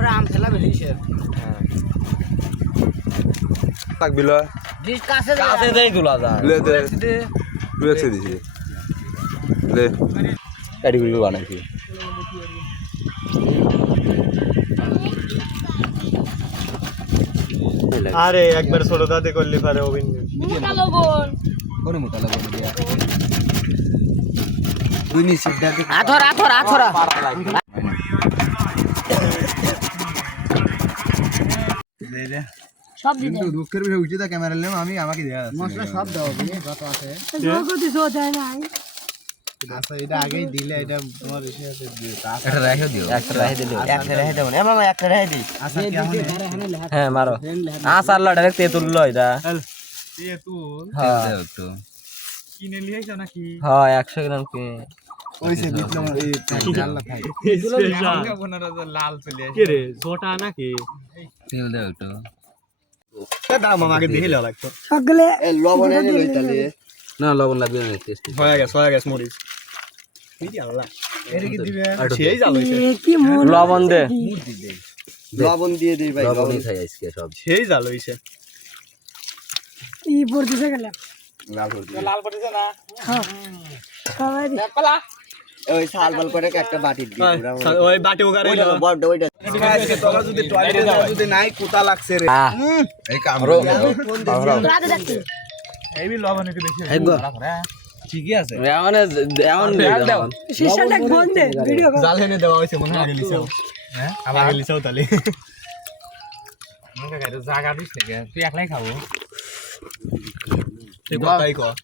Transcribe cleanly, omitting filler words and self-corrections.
আমরা আম খেলা বেরিয়েছে থাকবি ল ডিশ কাছে কাছে দেই তোলা যায় লে দে লুয়েছে দিছি লে কারিগরি বানাইছি আরে একবার ছোট দাদি করলি পারে অভিন মোটা লবণ কোন মোটা লাগবে দিয়া দুই নি সিট দাকে আথরা আথরা আথরা দে দে সব দিতে কিন্তু দুঃখের বিষয় উচিত ক্যামেরা নিলাম আমি আমাকে দেয়া আছে মশলা সব দাও যত আছে যোগ দিছো তাই নাই আচ্ছা এটা আগেই দিলে এটা তোমার ইসে আছে একটা রেখে দিও একটা রেখে দিল একটা রেখে দেব না মামা একটা রেখে দি আচ্ছা কেমন হ্যাঁ মারো আসারলা ডাইরেক্ট তেতুল লই দা তুল হ্যাঁ তো কিনে লিয়েছ নাকি হ্যাঁ 100 গ্রাম কি ওইসে দিলাম এই জানলা খাই লাল চলে আসে রে ছোটা নাকি তেল দাও একটু দাম আমাকে দেখে লেওয়া লাগতো সকলে লবণ এনে লই তাহলে না লবণ লাগবে না টেস্ট হয়ে গেছে মরিচ আল্লাহ এটা কি দিবে সেই জাল হইছে কি মন লবণ দে লবণ দিয়ে দেই ভাই লবণই খাই আজকে সব সেই জাল হইছে ই পড়তেছে গেলে লাল পড়েছে না হ্যাঁ সবাই ওই সাল বাল করে একটা বাটি দি ওই বাটি ওগারে বড় ওইটা আজকে তোরা যদি টয়লেটে যাও যদি নাই কোতা লাগছে রে এই কাম রাতে দেখতে এই লবণ একটু বেশি ঠিকই আছে মানে এমন দাও শিশাটা বন্ধ দে ভিডিও কর জাল এনে দেওয়া হইছে মনে হয় আগে লিছাও হ্যাঁ আগে লিছাও তাহলে আমাকে গাড়ি জায়গা দিস নাকি তুই একলাই খাবো তুই কথাই কর